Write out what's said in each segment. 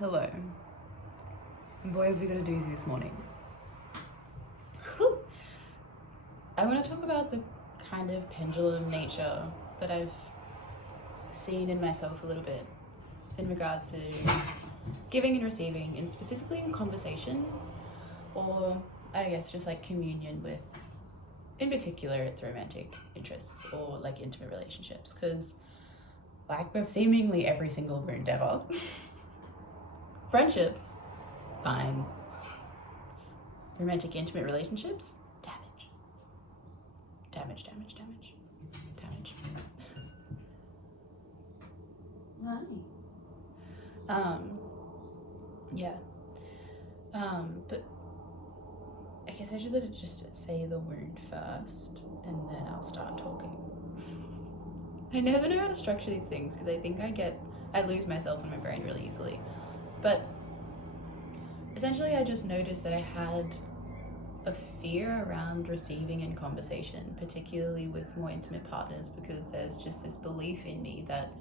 Hello. Boy, have we got a doozy this morning. Whew. I want to talk about the kind of pendulum nature that I've seen in myself a little bit in regards to giving and receiving, and specifically in conversation, or I guess just like communion with, in particular, it's romantic interests or like intimate relationships, because like with seemingly every single wound ever, friendships, fine. Romantic, intimate relationships, damage. Damage. Yeah. But I guess I should just say the wound first, and then I'll start talking. I never know how to structure these things because I think I lose myself in my brain really easily. But essentially, I just noticed that I had a fear around receiving in conversation, particularly with more intimate partners, because there's just this belief in me that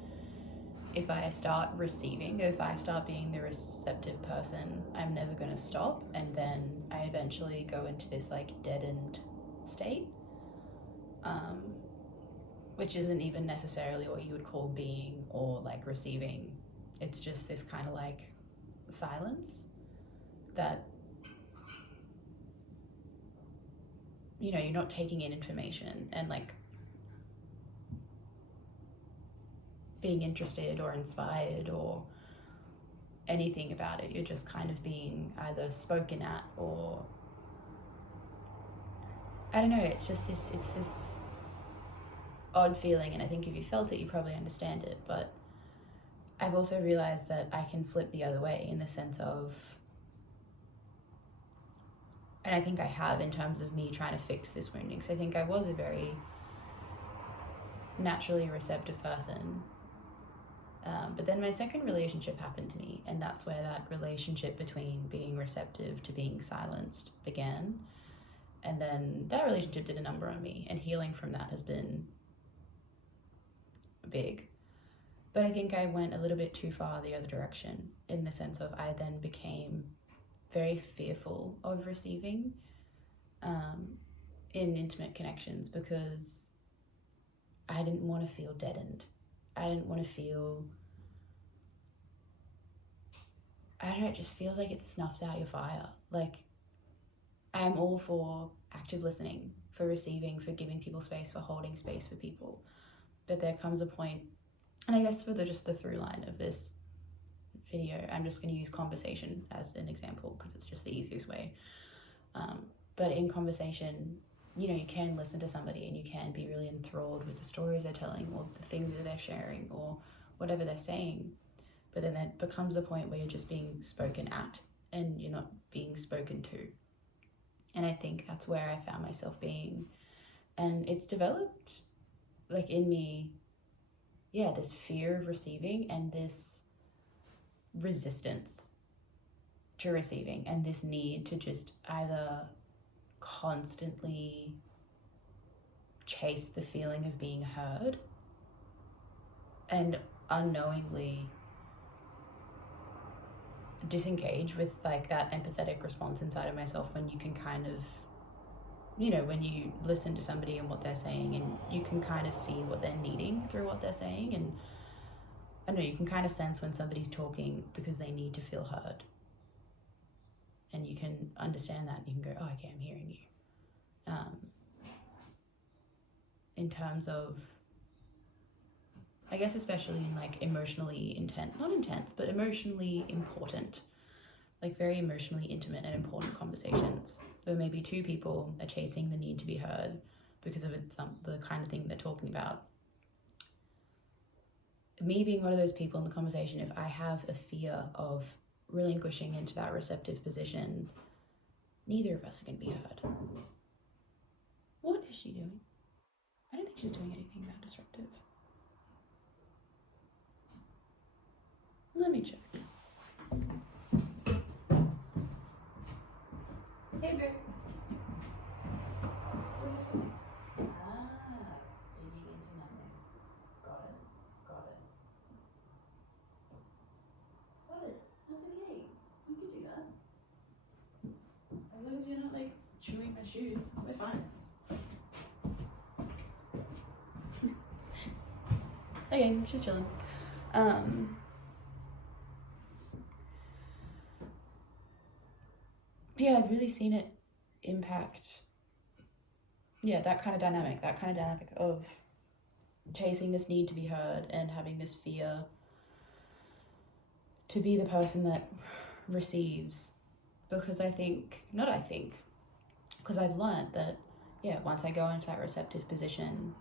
if I start receiving, if I start being the receptive person, I'm never going to stop, and then I eventually go into this like deadened state, which isn't even necessarily what you would call being or like receiving. It's just this kind of like silence that, you know, you're not taking in information and like being interested or inspired or anything about it. You're just kind of being either spoken at or I don't know, it's this odd feeling, and I think if you felt it you probably understand it. But I've also realized that I can flip the other way in the sense of, and I think I have in terms of me trying to fix this wounding. So I think I was a very naturally receptive person. But then my second relationship happened to me, and that's where that relationship between being receptive to being silenced began. And then that relationship did a number on me, and healing from that has been big. But I think I went a little bit too far the other direction, in the sense of I then became very fearful of receiving in intimate connections, because I didn't want to feel deadened. I didn't want to feel, I don't know, it just feels like it snuffs out your fire. Like, I'm all for active listening, for receiving, for giving people space, for holding space for people. But there comes a point, and I guess for just the through line of this video, I'm just going to use conversation as an example because it's just the easiest way. But in conversation, you know, you can listen to somebody and you can be really enthralled with the stories they're telling or the things that they're sharing or whatever they're saying. But then there becomes a point where you're just being spoken at and you're not being spoken to. And I think that's where I found myself being. And it's developed like in me, yeah, this fear of receiving and this resistance to receiving and this need to just either constantly chase the feeling of being heard and unknowingly disengage with like that empathetic response inside of myself, when you can kind of, you know, when you listen to somebody and what they're saying and you can kind of see what they're needing through what they're saying. And I don't know, you can kind of sense when somebody's talking because they need to feel heard, and you can understand that. You can go, oh, okay, I'm hearing you. In terms of, I guess especially in like emotionally not intense, but emotionally important, like very emotionally intimate and important conversations, where maybe two people are chasing the need to be heard because of the kind of thing they're talking about. Me being one of those people in the conversation, if I have a fear of relinquishing into that receptive position, neither of us are going to be heard. What is she doing? I don't think she's doing anything that disruptive. Let me check. Hey, babe. Digging into nothing. Got it. Got it. That's my shoes. We're fine. Okay, just chilling. Yeah, I've really seen it impact, that kind of dynamic of chasing this need to be heard and having this fear to be the person that receives. Because because I've learned that, once I go into that receptive position,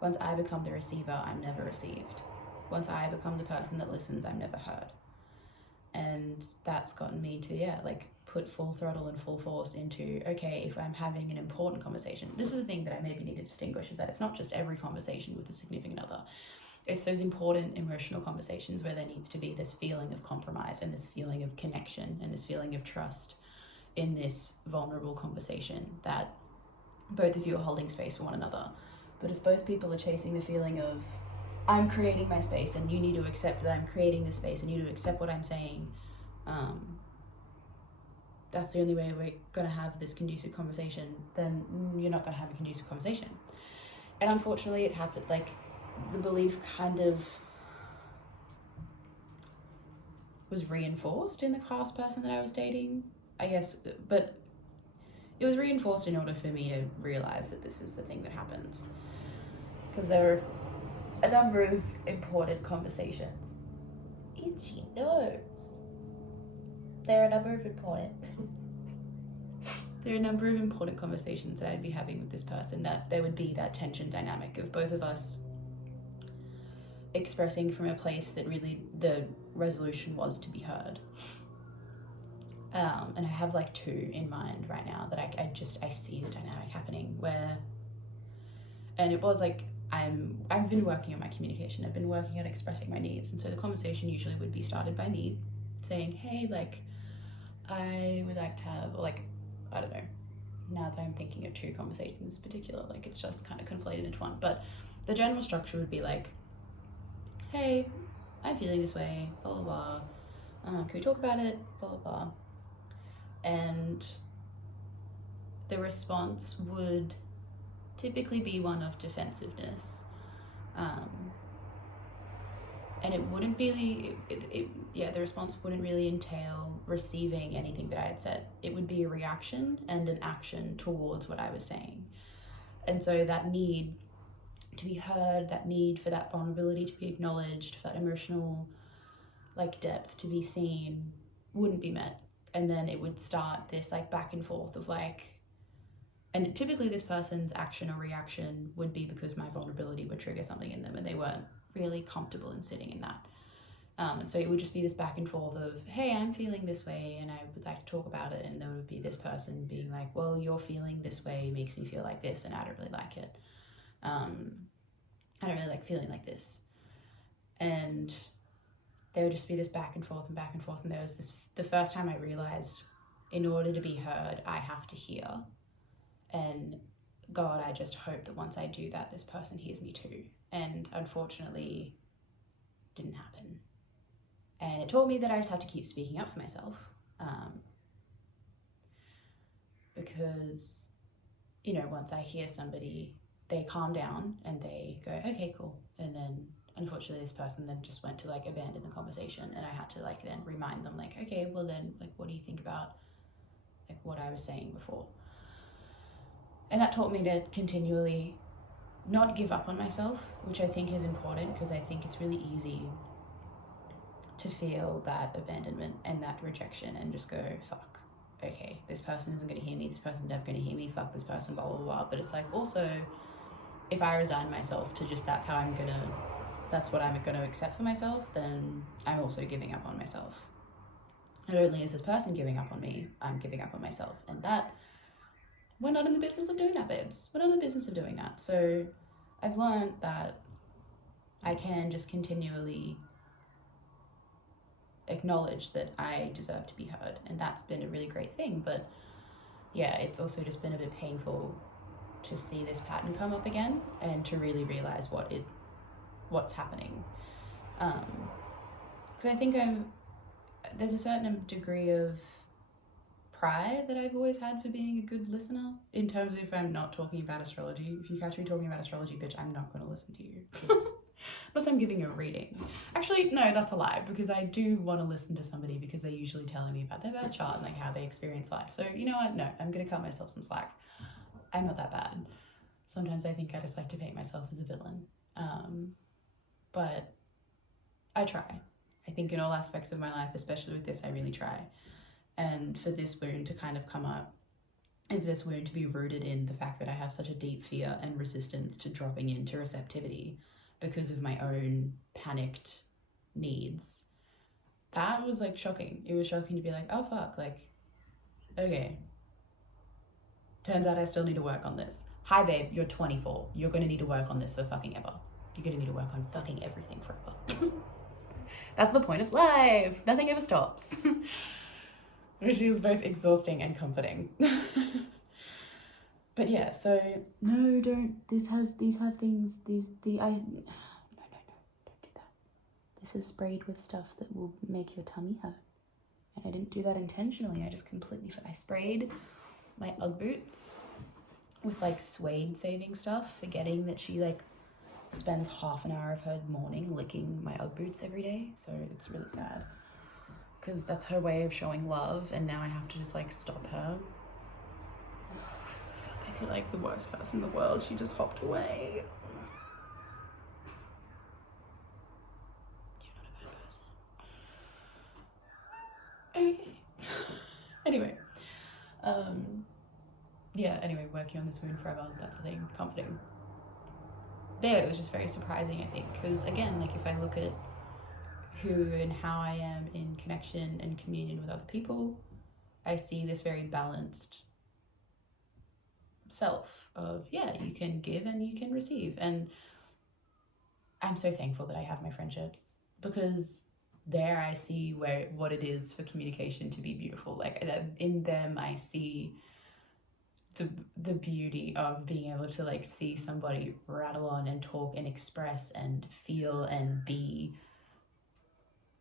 once I become the receiver, I'm never received. Once I become the person that listens, I'm never heard. And that's gotten me to, put full throttle and full force into, okay, if I'm having an important conversation, this is the thing that I maybe need to distinguish, is that it's not just every conversation with a significant other. It's those important emotional conversations where there needs to be this feeling of compromise and this feeling of connection and this feeling of trust in this vulnerable conversation, that both of you are holding space for one another. But if both people are chasing the feeling of, I'm creating my space and you need to accept that I'm creating this space and you need to accept what I'm saying, that's the only way we're going to have this conducive conversation, then you're not going to have a conducive conversation. And unfortunately it happened, the belief kind of was reinforced in the past person that I was dating, I guess, but it was reinforced in order for me to realize that this is the thing that happens. Because there were a number of important conversations. Itchy nose. There are a number of important conversations that I'd be having with this person, that there would be that tension dynamic of both of us expressing from a place that really the resolution was to be heard. And I have two in mind right now that I see this dynamic happening where, and it was I've been working on my communication. I've been working on expressing my needs. And so the conversation usually would be started by me saying, hey, I would like to have, I don't know, now that I'm thinking of two conversations in particular, it's just kind of conflated into one. But the general structure would be hey, I'm feeling this way, blah, blah, blah. Can we talk about it? Blah, blah, blah. And the response would typically be one of defensiveness. And it wouldn't really, the response wouldn't really entail receiving anything that I had said. It would be a reaction and an action towards what I was saying. And so that need to be heard, that need for that vulnerability to be acknowledged, for that emotional depth to be seen, wouldn't be met. And then it would start this back and forth of and typically this person's action or reaction would be because my vulnerability would trigger something in them and they weren't really comfortable in sitting in that. And so it would just be this back and forth of, hey, I'm feeling this way and I would like to talk about it. And there would be this person being well, you're feeling this way makes me feel like this and I don't really like it. I don't really like feeling like this. And there would just be this back and forth. And there was the first time I realized, in order to be heard, I have to hear. And God, I just hope that once I do that, this person hears me too. And unfortunately, didn't happen. And it taught me that I just have to keep speaking up for myself. Because, once I hear somebody, they calm down and they go, okay, cool. And then unfortunately this person then just went to abandon the conversation, and I had to then remind them okay, well then what do you think about what I was saying before? And that taught me to continually not give up on myself, which I think is important, because I think it's really easy to feel that abandonment and that rejection and just go, fuck, okay, this person isn't going to hear me, this person's never going to hear me, fuck this person, blah, blah, blah. But it's also, if I resign myself to just that's what I'm going to accept for myself, then I'm also giving up on myself. Not only is this person giving up on me, I'm giving up on myself. And that, we're not in the business of doing that, babes. We're not in the business of doing that. So I've learned that I can just continually acknowledge that I deserve to be heard. And that's been a really great thing. But yeah, it's also just been a bit painful to see this pattern come up again and to really realize what's happening. Because I think there's a certain degree of pride that I've always had for being a good listener, in terms of if I'm not talking about astrology. If you catch me talking about astrology, bitch, I'm not going to listen to you. Unless I'm giving you a reading. Actually, no, that's a lie, because I do want to listen to somebody because they're usually telling me about their birth chart and like how they experience life. So you know what? No, I'm going to cut myself some slack. I'm not that bad. Sometimes I think I just like to paint myself as a villain. But I try. I think in all aspects of my life, especially with this, I really try. And for this wound to kind of come up, and for this wound to be rooted in the fact that I have such a deep fear and resistance to dropping into receptivity because of my own panicked needs, that was like shocking. It was shocking to be like, oh fuck, like, okay, turns out I still need to work on this. Hi babe, you're 24. You're gonna need to work on this for fucking ever. You're gonna need to work on fucking everything forever. That's the point of life. Nothing ever stops. Which is both exhausting and comforting. But yeah, so no, don't. These have things. No, don't do that. This is sprayed with stuff that will make your tummy hurt. And I didn't do that intentionally. I sprayed my Ugg boots with like suede saving stuff, forgetting that she like spends half an hour of her morning licking my Ugg boots every day. So it's really sad, because that's her way of showing love, and now I have to just like stop her. Fuck, I feel like the worst person in the world. She just hopped away. You're not a bad person. Okay. Anyway. Yeah, anyway, working on this wound forever, that's the thing, comforting. There, it was just very surprising, I think, because again, like if I look at who and how I am in connection and communion with other people, I see this very balanced self of, yeah, you can give and you can receive. And I'm so thankful that I have my friendships, because there I see what it is for communication to be beautiful. Like in them I see the beauty of being able to like see somebody rattle on and talk and express and feel and be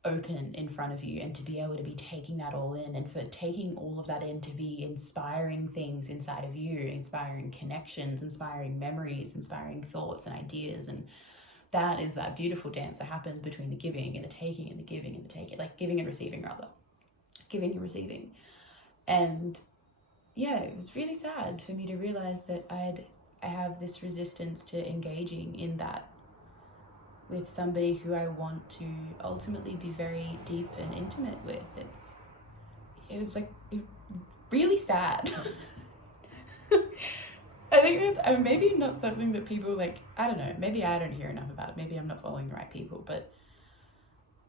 open in front of you, and to be able to be taking that all in, and for taking all of that in to be inspiring things inside of you, inspiring connections, inspiring memories, inspiring thoughts and ideas. And that is that beautiful dance that happens between the giving and the taking, and the giving and the taking, like giving and receiving rather, giving and receiving. And yeah, it was really sad for me to realize that I have this resistance to engaging in that with somebody who I want to ultimately be very deep and intimate with. It was like really sad. I think it's maybe not something that people like, I don't know, maybe I don't hear enough about it. Maybe I'm not following the right people, but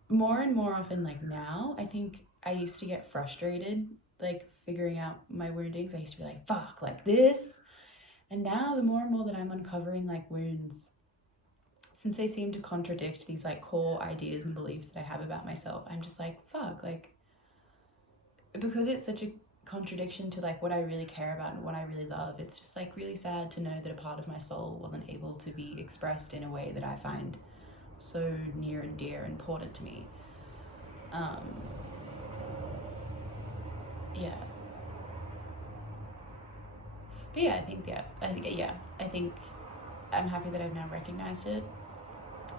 more and more often, like now, I think I used to get frustrated like figuring out my woundings. I used to be like, fuck, like this. And now the more and more that I'm uncovering like wounds, since they seem to contradict these like core ideas and beliefs that I have about myself, I'm just like, fuck, like, because it's such a contradiction to like what I really care about and what I really love, it's just like really sad to know that a part of my soul wasn't able to be expressed in a way that I find so near and dear and important to me. Yeah. But yeah, I think I'm happy that I've now recognized it.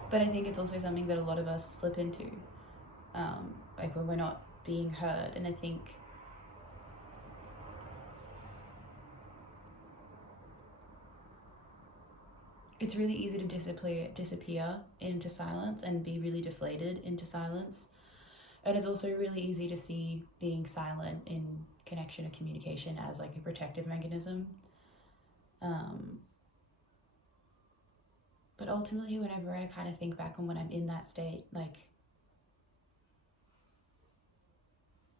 But I think it's also something that a lot of us slip into, like when we're not being heard. And I think it's really easy to disappear into silence and be really deflated into silence. And it's also really easy to see being silent in connection or communication as like a protective mechanism. But ultimately, whenever I kind of think back on when I'm in that state, like,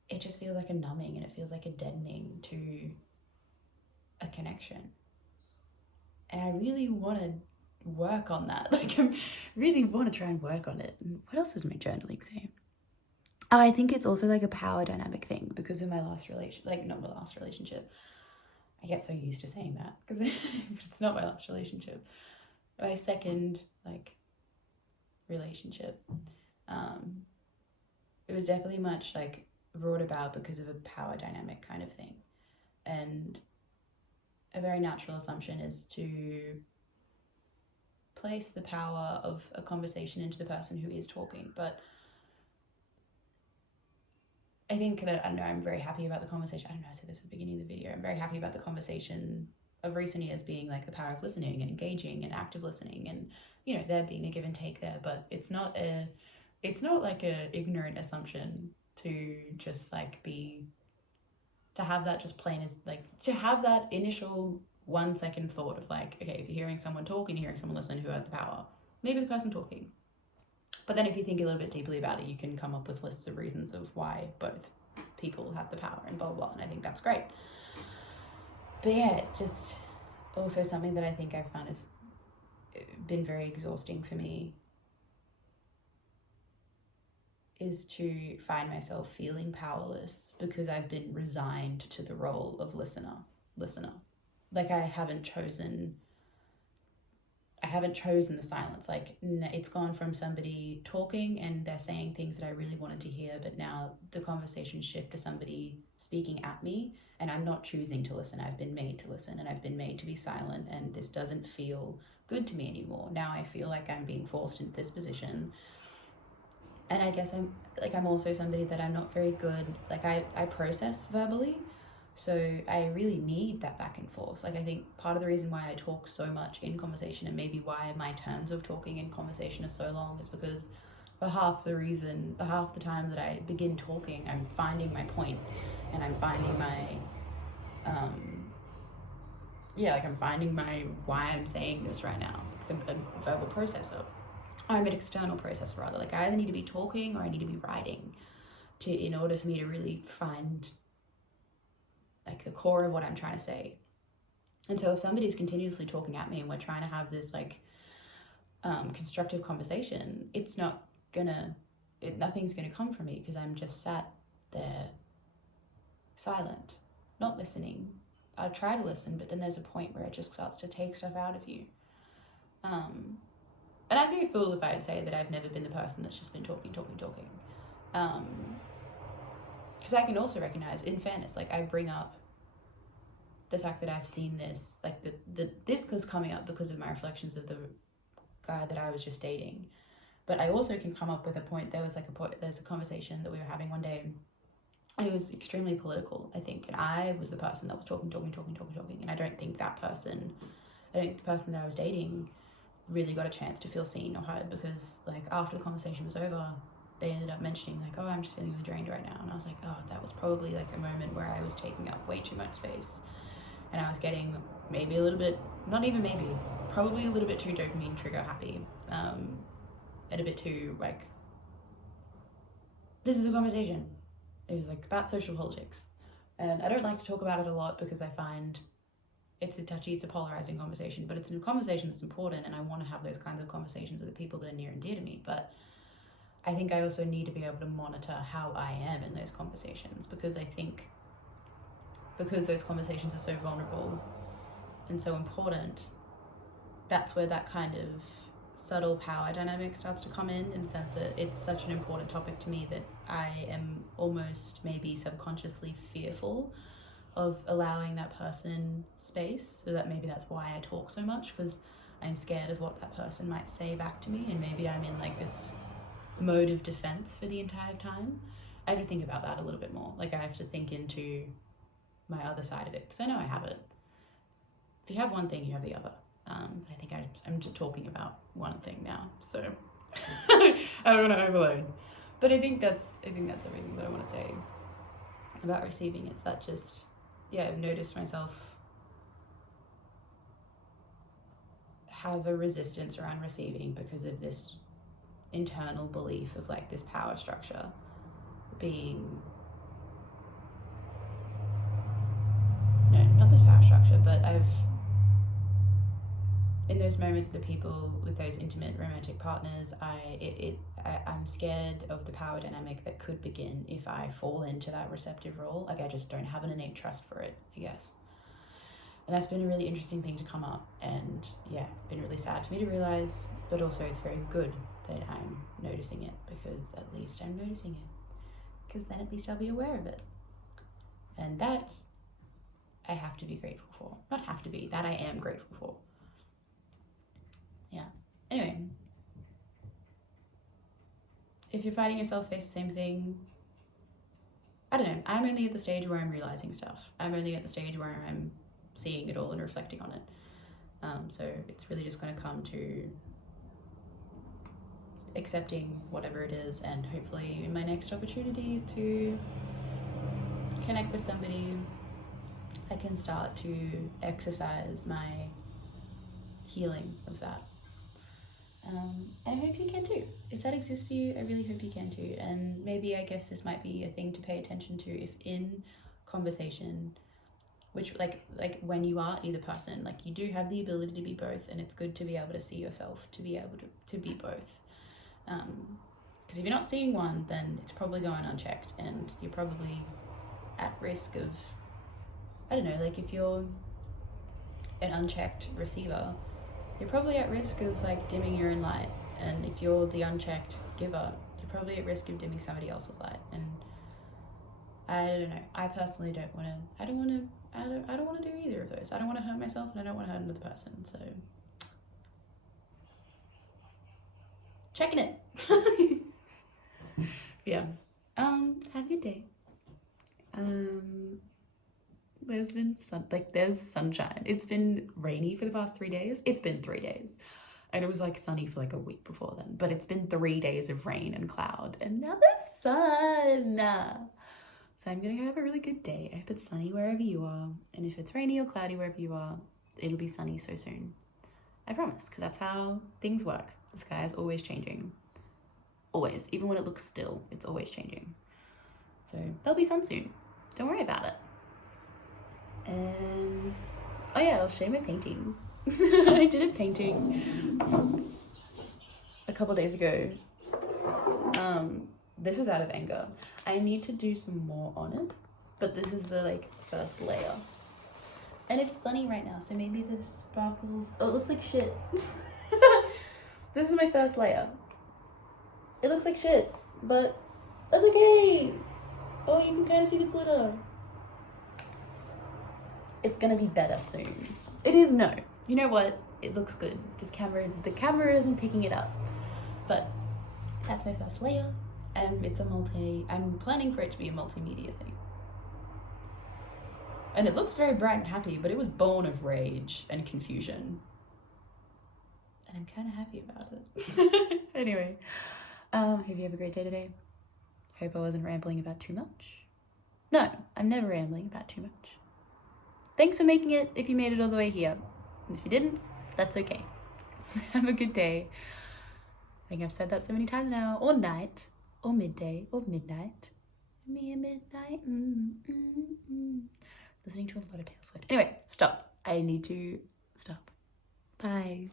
it just feels like a numbing, and it feels like a deadening to a connection. And I really want to work on that. Like, I really want to try and work on it. And what else does my journaling say? Oh, I think it's also like a power dynamic thing because of my last relationship. I get so used to saying that because it's not my last relationship. My second like relationship. It was definitely much like brought about because of a power dynamic kind of thing. And a very natural assumption is to place the power of a conversation into the person who is talking. But I think that, I don't know, I'm very happy about the conversation. I don't know, I said this at the beginning of the video. I'm very happy about the conversation of recent years being like the power of listening and engaging and active listening, and, you know, there being a give and take there. But it's not like a ignorant assumption to just like to have that just plain as like, to have that initial 1 second thought of like, okay, if you're hearing someone talk and you're hearing someone listen, who has the power? Maybe the person talking. But then if you think a little bit deeply about it, you can come up with lists of reasons of why both people have the power and blah, blah, blah. And I think that's great. But yeah, it's just also something that I think I've found has been very exhausting for me, is to find myself feeling powerless because I've been resigned to the role of listener. Like I haven't chosen the silence. Like it's gone from somebody talking and they're saying things that I really wanted to hear, but now the conversation shift to somebody speaking at me, and I'm not choosing to listen. I've been made to listen, and I've been made to be silent, and this doesn't feel good to me anymore. Now I feel like I'm being forced into this position. And I guess I'm also somebody that I'm not very good, like I process verbally. So I really need that back and forth. Like I think part of the reason why I talk so much in conversation, and maybe why my turns of talking in conversation are so long, is because for half the time that I begin talking, I'm finding my point, and I'm finding my, I'm finding my why I'm saying this right now, because I'm a verbal processor. I'm an external processor rather. Like I either need to be talking or I need to be writing in order for me to really find like the core of what I'm trying to say. And so if somebody's continuously talking at me and we're trying to have this like constructive conversation, nothing's gonna come from me, because I'm just sat there silent, not listening. I try to listen, but then there's a point where it just starts to take stuff out of you. And I'd be a fool if I'd say that I've never been the person that's just been talking. Because I can also recognize, in fairness, like I bring up the fact that I've seen this, like this was coming up because of my reflections of the guy that I was just dating. But I also can come up with a point. There's a conversation that we were having one day, and it was extremely political, I think. And I was the person that was talking. And I don't think the person that I was dating really got a chance to feel seen or heard, because like after the conversation was over, they ended up mentioning like, oh, I'm just feeling really drained right now. And I was like, oh, that was probably like a moment where I was taking up way too much space, and I was getting probably a little bit too dopamine trigger happy, and a bit too like, this is a conversation. It was like about social politics, and I don't like to talk about it a lot because I find it's a polarizing conversation, but it's a conversation that's important, and I want to have those kinds of conversations with the people that are near and dear to me. But I think I also need to be able to monitor how I am in those conversations, because I think because those conversations are so vulnerable and so important, that's where that kind of subtle power dynamic starts to come in the sense that it's such an important topic to me that I am almost maybe subconsciously fearful of allowing that person space. So that maybe that's why I talk so much, because I'm scared of what that person might say back to me, and maybe I'm in like this mode of defense for the entire time. I have to think about that a little bit more. Like I have to think into my other side of it, because I know I have it. If you have one thing, you have the other. I think I'm just talking about one thing now, so I don't want to overload. But I think that's everything that I want to say about receiving. It's that just, I've noticed myself have a resistance around receiving because of this internal belief of like this power structure being, no, not this power structure, but in those moments with the people, with those intimate romantic partners, I'm scared of the power dynamic that could begin if I fall into that receptive role. Like I just don't have an innate trust for it, I guess. And that's been a really interesting thing to come up, and it's been really sad for me to realize, but also it's very good that I'm noticing it, because at least I'm noticing it. because then at least I'll be aware of it. And that I have to be grateful for. Not have to be, that I am grateful for. Yeah. Anyway. If you're finding yourself face the same thing, I don't know. I'm only at the stage where I'm realizing stuff. I'm only at the stage where I'm seeing it all and reflecting on it. So it's really just going to come to accepting whatever it is, and hopefully in my next opportunity to connect with somebody, I can start to exercise my healing of that. And I hope you can too. If that exists for you, I really hope you can too. And maybe, I guess this might be a thing to pay attention to if in conversation, which like when you are either person, like you do have the ability to be both, and it's good to be able to see yourself to be able to be both. Because if you're not seeing one, then it's probably going unchecked, and you're probably at risk of, I don't know, like if you're an unchecked receiver, you're probably at risk of like dimming your own light. And if you're the unchecked giver, you're probably at risk of dimming somebody else's light. And I don't know, I personally don't want to do either of those. I don't want to hurt myself, and I don't want to hurt another person. So checking it. Yeah. Have a good day. There's been there's sunshine. It's been rainy for the past 3 days. It's been 3 days. And it was like sunny for like a week before then. But it's been 3 days of rain and cloud. And now the sun. So I'm gonna have a really good day. I hope it's sunny wherever you are. And if it's rainy or cloudy wherever you are, it'll be sunny so soon. I promise, because that's how things work. The sky is always changing. Always. Even when it looks still, it's always changing. So there'll be sun soon. Don't worry about it. And oh yeah, I'll show my painting. I did a painting a couple days ago. This was out of anger. I need to do some more on it, but this is the like first layer. And it's sunny right now, so maybe the sparkles, oh, it looks like shit. This is my first layer. It looks like shit, but that's okay. Oh, you can kind of see the glitter. It's gonna be better soon. It is, no. You know what? It looks good. Just the camera isn't picking it up. But that's my first layer. It's I'm planning for it to be a multimedia thing. And it looks very bright and happy, but it was born of rage and confusion. And I'm kind of happy about it. Anyway, hope you have a great day today. Hope I wasn't rambling about too much. No, I'm never rambling about too much. Thanks for making it if you made it all the way here. And if you didn't, that's okay. Have a good day. I think I've said that so many times now. Or night, or midday, or midnight. Me and midnight. Listening to a lot of Taylor Swift. Anyway, stop. I need to stop. Bye.